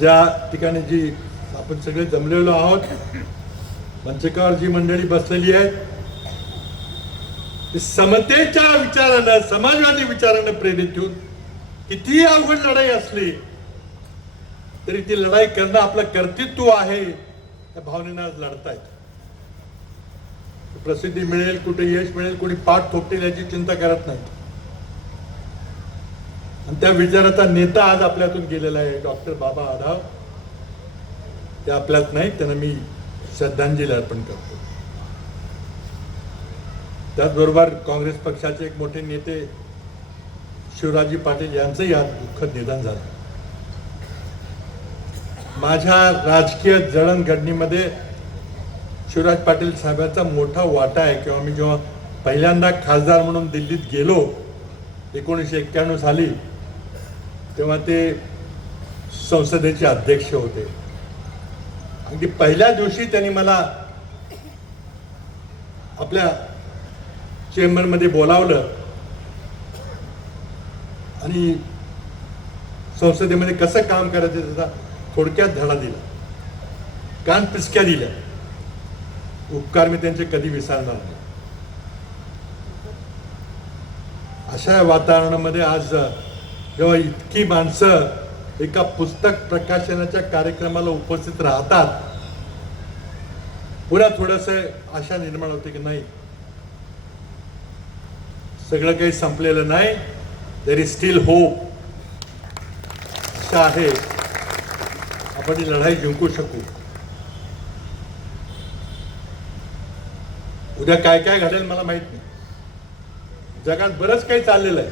माझ्या ठिकाणी जी आपण सगळे जमलेलो आहोत, मंचकावर जी मंडळी बसलेली आहेत, समतेच्या विचारानं, समाजवादी विचारानं प्रेरित होऊन कितीही अवघड लढाई असली तरी ती लढाई करणं आपलं कर्तृत्व आहे त्या भावनेनं आज लढतायत. प्रसिद्धी मिळेल, कुठे यश मिळेल, कोणी पाठ थोपटेल याची चिंता करत नाही. आणि त्या विचाराचा नेता आज आपल्यातून गेलेला आहे, डॉक्टर बाबा आढाव. ते आपल्यात नाही, त्यांना मी श्रद्धांजली अर्पण करतो. त्याचबरोबर काँग्रेस पक्षाचे एक मोठे नेते शिवराजी पाटील यांचंही आज दुःखद निधन झालं. माझ्या राजकीय जडणघडणीमध्ये शिवराज पाटील साहेबांचा मोठा वाटा आहे. किंवा मी जेव्हा पहिल्यांदा खासदार म्हणून दिल्लीत गेलो 1991 साली, तेव्हा ते संसदेचे अध्यक्ष होते. अगदी पहिल्या दिवशी त्यांनी मला आपल्या चेंबरमध्ये बोलावलं आणि संसदेमध्ये कसं काम करायचं त्याचा थोडक्यात धडा दिला, कान पिचक्या दिल्या. उपकार मी त्यांचे कधी विसरणार नाही. अशा वातावरणामध्ये आज जेव्हा इतकी माणसं एका पुस्तक प्रकाशनाच्या कार्यक्रमाला उपस्थित राहतात, पुन्हा थोडंसं आशा निर्माण होते की नाही, सगळं काही संपलेलं नाही, देयर इज स्टील होप. आशा आहे आपण ही लढाई जिंकू शकू. उद्या काय काय घडेल मला माहित नाही. जगात बरंच काही चाललेलं आहे.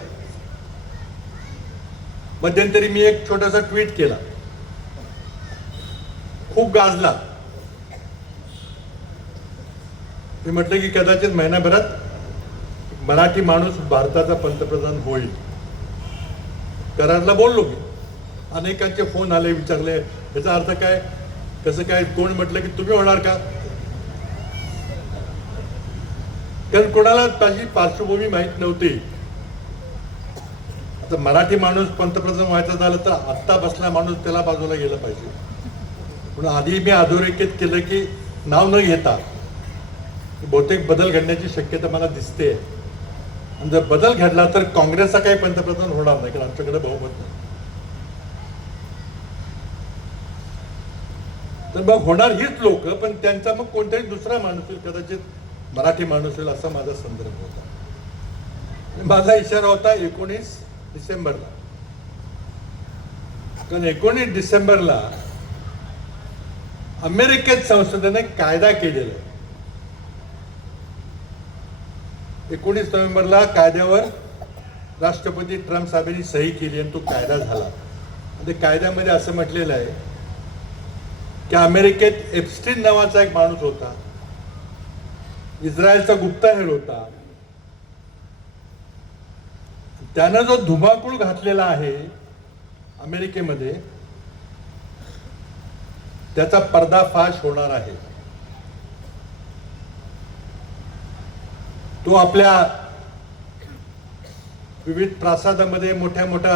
मध्यंतरी मी एक छोटासा ट्विट केला, खूप गाजला. मी म्हटलं की कदाचित महिनाभरात मराठी माणूस भारताचा पंतप्रधान होईल. कराडला बोललो मी, अनेकांचे फोन आले, विचारले याचा अर्थ काय, कसं काय. कोण म्हटलं की तुम्ही होणार का, कारण कोणाला त्याची पार्श्वभूमी माहीत नव्हती. आता मराठी माणूस पंतप्रधान व्हायचा झालं तर आत्ता बसला माणूस त्याला बाजूला गेलं पाहिजे. म्हणून आधी मी अधोरेखित केलं की नाव न घेता बहुतेक बदल घडण्याची शक्यता मला दिसते. आणि जर बदल घडला तर काँग्रेसचा काही पंतप्रधान होणार नाही, कारण आमच्याकडे बहुमत नाही. तर मग होणार हीच लोक, पण त्यांचा मग कोणताही दुसरा माणूस होईल, कदाचित मराठी माणूस होईल असा माझा संदर्भ होता. माझा इशारा होता 19 डिसेंबरला, कारण 19 डिसेंबरला अमेरिकेत संसदेने कायदा केलेला आहे. 19 नोव्हेंबरला कायद्यावर राष्ट्रपती ट्रम्प साहेबांनी सही केली आणि तो कायदा झाला. ते कायद्यामध्ये असं म्हटलेलं आहे की अमेरिकेत एप्स्टीन नावाचा एक माणूस होता, इस्रायलचा गुप्तहेर होता. त्यानं जो धुमाकूळ घातलेला आहे अमेरिकेमध्ये, त्याचा पर्दाफाश होणार आहे. तो आपल्या विविध प्रासादामध्ये, मोठ्या मोठ्या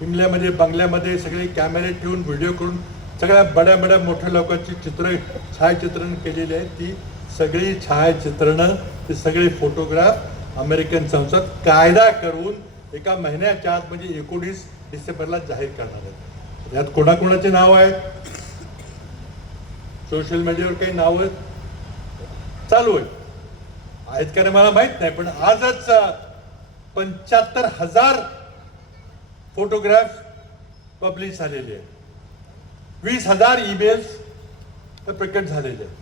हिमल्यामध्ये, बंगल्यामध्ये सगळे कॅमेरे ठेवून, व्हिडिओ करून सगळ्या बड्या बड्या मोठ्या लोकांची छायाचित्रण केलेली आहे. ती सगळी छायाचित्रणं, ते सगळे फोटोग्राफ अमेरिकन संसद कायदा करून एका महिन्याच्या आत म्हणजे 19 डिसेंबरला जाहीर करणार आहेत. यात कोणाकोणाचे नाव आहेत, सोशल मीडियावर काही नावं चालू आहेत का नाही मला माहित नाही, पण आजच 75,000 फोटोग्राफ पब्लिश झालेले आहेत. 20,000 ईमेल्स प्रकट झालेले आहेत.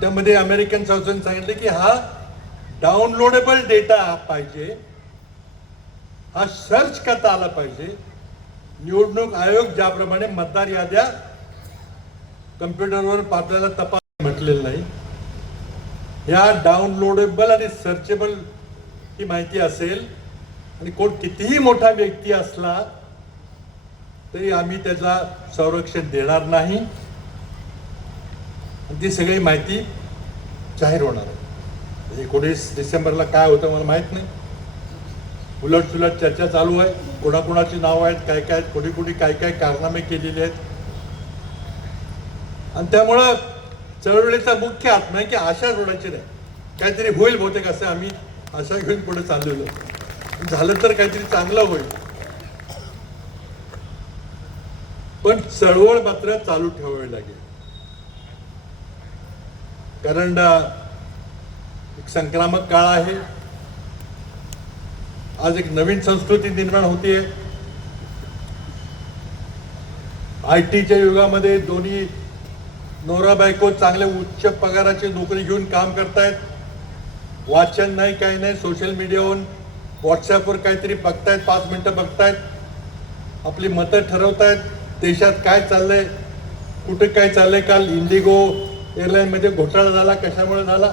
त्यामध्ये अमेरिकन संसदेने सांगितले की हा डाउनलोडेबल डेटा पाहिजे, हा सर्च करता आला पाहिजे. निवडणूक आयोग ज्याप्रमाणे मतदार याद्या कम्प्युटरवर आपल्याला तपास म्हटलेलं नाही, ह्या डाउनलोडेबल आणि सर्चेबल ही माहिती असेल आणि कोण कितीही मोठा व्यक्ती असला तरी आम्ही त्याला संरक्षण देणार नाही. ती सगळी माहिती जाहीर होणार आहे. 19 डिसेंबरला काय होतं मला माहित नाही. उलटसुलट चर्चा चालू आहे, कोणाकोणाची नावं आहेत, काय काय कोणी कोणी काय काय कारनामे केलेले आहेत. आणि त्यामुळं चळवळीचा मुख्य आत्मा आहे की आशा सोडायची नाही, काहीतरी होईल बहुतेक असं आम्ही आशा घेऊन पुढे चाललेलो. झालं तर काहीतरी चांगलं होईल, पण चळवळ मात्र चालू ठेवावी लागेल. कारण एक संक्रामक काळ आहे. आज एक नवीन संस्कृती निर्माण होतीये. IT च्या युगामध्ये दोन्ही नवरा बायको चांगल्या उच्च पगाराची नोकरी घेऊन काम करतायत. वाचन नाही, काही नाही, सोशल मीडियावरून व्हॉट्सॲपवर काहीतरी बघतायत, 5 मिनिटं बघतायत, आपली मतं ठरवतायत, देशात काय चाललंय, कुठे काय चाललंय. काल इंडिगो एअरलाईनमध्ये घोटाळा झाला, कशामुळे झाला?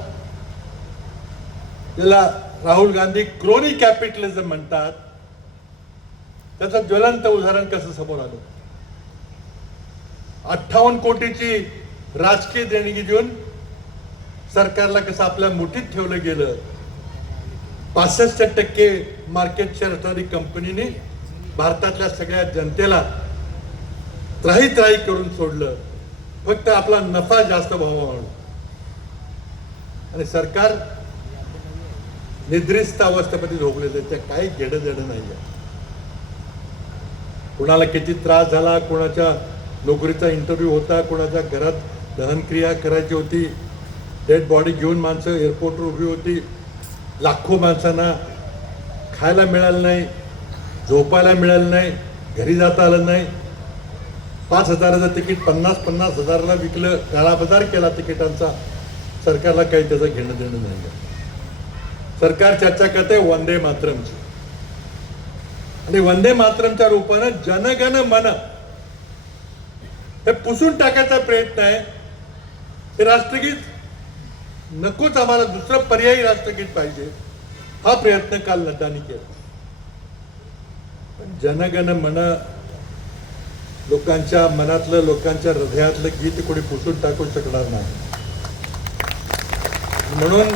त्याला राहुल गांधी क्रोनी कॅपिटलिझम म्हणतात. त्याचं ज्वलंत उदाहरण कसं समोर आलं? 58 कोटीची राजकीय देणगी देऊन सरकारला कसं आपल्या मुठीत ठेवलं गेलं. 65% मार्केट शेअर असणारी कंपनीने भारतातल्या सगळ्या जनतेला त्राही करून सोडलं, फक्त आपला नफा जास्त व्हावा म्हणून. आणि सरकार निद्रिस्त अवस्थेमध्ये झोपलेलं आहे. त्या काही घेणं नाही आहे. कुणाला किती त्रास झाला, कुणाच्या नोकरीचा इंटरव्ह्यू होता, कुणाच्या घरात दहनक्रिया करायची होती, डेड बॉडी घेऊन माणसं एअरपोर्टवर उभी होती. लाखो माणसांना खायला मिळालं नाही, झोपायला मिळालं नाही, घरी जाता आलं नाही. 5,000चं तिकीट 50,000ला विकलं, काळाबाजार केला तिकिटांचा. सरकारला काही त्याचं घेणं देणं नाही आहे. सरकार चर्चा करते वंदे मातरमची, आणि वंदे मातरमच्या रूपानं जनगण मन हे पुसून टाकायचा प्रयत्न आहे. हे राष्ट्रगीत नकोच, आम्हाला दुसरं पर्यायी राष्ट्रगीत पाहिजे, हा प्रयत्न काल नड्डांनी केला. पण जनगण मन लोकांच्या मनातलं, लोकांच्या हृदयातलं गीत कोणी पुसून टाकू शकणार नाही. म्हणून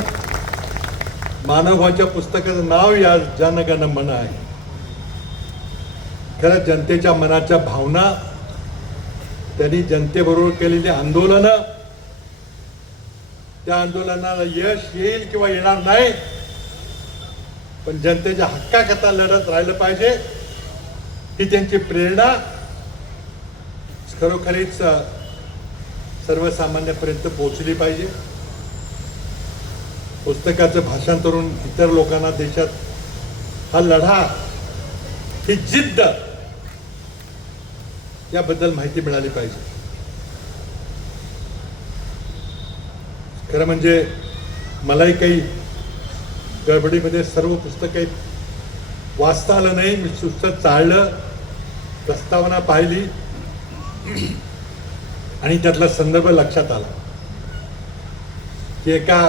मानवाच्या पुस्तकाचं नाव या जनगण मन आहे. खरं जनतेच्या मनाच्या भावना, त्यांनी जनतेबरोबर केलेली आंदोलनं, त्या आंदोलनाला यश येईल किंवा येणार नाही, पण जनतेच्या हक्काकरता लढत राहिलं पाहिजे, ही त्यांची प्रेरणा खरोखरीच सर्वसामान्यापर्यंत पोहोचली पाहिजे. पुस्तकाचं भाषांतर करून इतर लोकांना देशात हा लढा, ही जिद्द, याबद्दल माहिती मिळाली पाहिजे. खरं म्हणजे मलाही काही गडबडीमध्ये सर्व पुस्तके वाचता आलं नाही. मी सुस्त चाळलं, प्रस्तावना पाहिली आणि त्यातला संदर्भ लक्षात आला की एका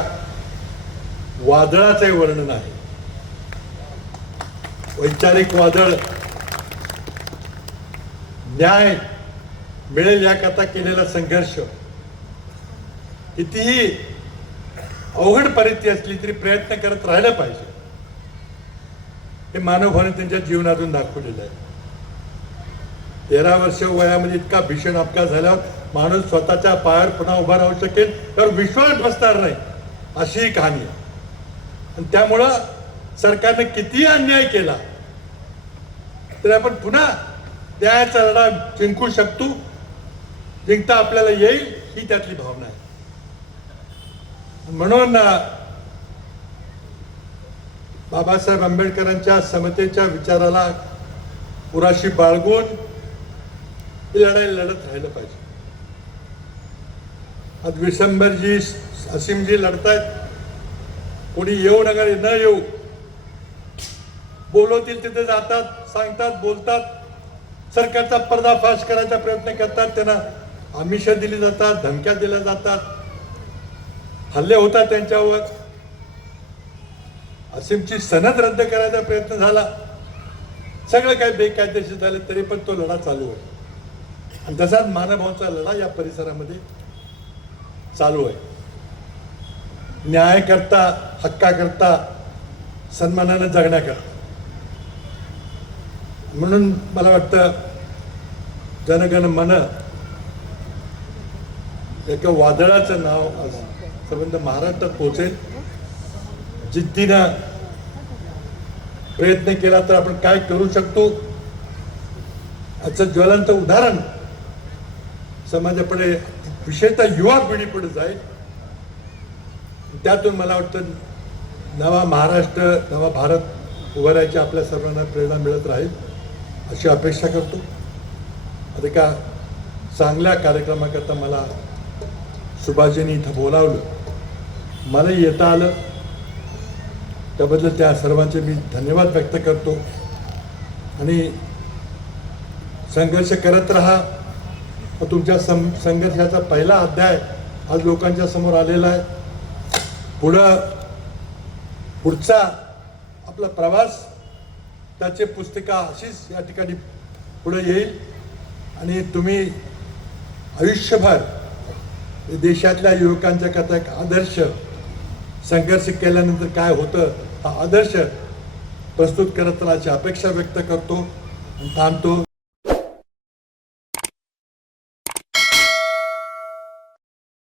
वादळाचे वर्णन आहे. वैचारिक वादळ, न्याय मिळेल याकरता केलेला संघर्ष, कितीही अवघड परिस्थिती असली तरी प्रयत्न करत राहिलं पाहिजे, हे मानवभावाने त्यांच्या जीवनातून दाखवलेलं आहे. 13 वर्ष वयामध्ये इतका भीषण अपघात झाल्यावर माणूस स्वतःच्या पायावर पुन्हा उभा राहू शकेल तर विश्वास बसणार नाही, अशी ही कहाणी आहे. आणि त्यामुळं सरकारने कितीही अन्याय केला तर आपण पुन्हा न्यायाचा लढा जिंकू शकतो, जिंकता आपल्याला येईल, ही त्यातली भावना आहे. म्हणून बाबासाहेब आंबेडकरांच्या समतेच्या विचाराला पुराशी बाळगून ही लढाई लढत राहिलं पाहिजे. आज विशंभरजी, असीमजी लढतायत, कोणी येऊ नका, न येऊ, बोलवतील तिथे जातात, सांगतात, बोलतात, सरकारचा पर्दाफाश करायचा प्रयत्न करतात, त्यांना आमिषं दिली जातात, धमक्या दिल्या जातात, हल्ले होतात त्यांच्यावर. असीमची सनद रद्द करायचा प्रयत्न झाला, सगळं काही बेकायदेशीर झालं, तरी पण तो लढा चालू आहे. आणि तसाच मानवभावाचा लढा या परिसरामध्ये चालू आहे. न्याय करता, हक्का करता, सन्मानाने जगण्याकरता. म्हणून मला वाटतं जनगण मन एका वादळाचं नाव आज संबंध महाराष्ट्रात पोहोचेल. जिद्दीनं प्रयत्न केला तर आपण काय करू शकतो याचं ज्वलंत उदाहरण समाजापुढे विशेषतः युवा पिढी पुढे जाईल. त्यातून मला वाटतं नवा महाराष्ट्र नवा भारत उभारायची आपल्या सर्वांना प्रेरणा मिळत राहील अशी अपेक्षा करतो. आता एका चांगल्या कार्यक्रमाकरता मला सुभाषजींनी इथं बोलावलं, मलाही येता आलं, त्याबद्दल त्या सर्वांचे मी धन्यवाद व्यक्त करतो. आणि संघर्ष करत राहा. तुमच्या संघर्षाचा पहिला अध्याय आज लोकांच्या समोर आलेला आहे. पुढचा आपला प्रवास त्याचे पुस्तिका अशीच या ठिकाणी पुढे येईल आणि तुम्ही आयुष्यभर देशातल्या युवकांच्या करता एक आदर्श संघर्ष केल्यानंतर काय होतं हा आदर्श प्रस्तुत करत राहायची अपेक्षा व्यक्त करतो आणि थांबतो.